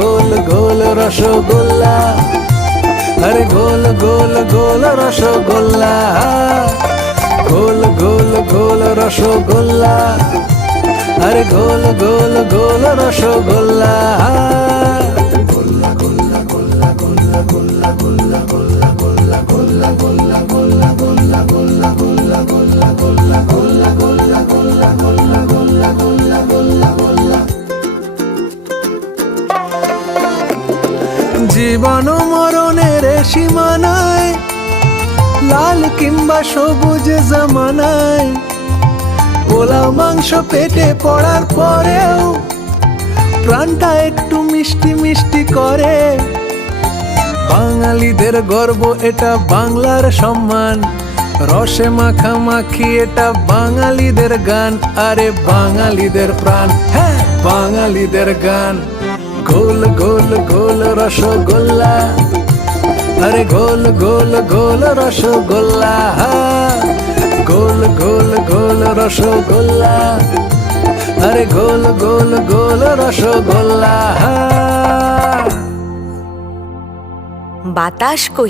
গোল গোল রসগোল্লা, আরে গোল গোল গোল রসগোল্লা, গোল গোল গোল রসগোল্লা, আরে গোল গোল গোল রসগোল্লা। জীবন মরণের সীমানায়, লাল কিংবা সবুজ জামানায়, পোলাও মাংস পেটে পড়ার পরেও প্রাণটা একটু মিষ্টি মিষ্টি করে। বাঙালিদের গর্ব, এটা বাংলার সম্মান, রসে মাখামাখি এটা বাঙালিদের গান, আরে বাঙালিদের প্রাণ, হ্যাঁ বাঙালিদের গান। গোল গোল গোল রসগোল্লা, আরে গোল গোল গোল রসগোল্লা, গোল গোল গোল রসগোল্লা, আরে গোল গোল গোল রসগোল্লা। বাতাস কই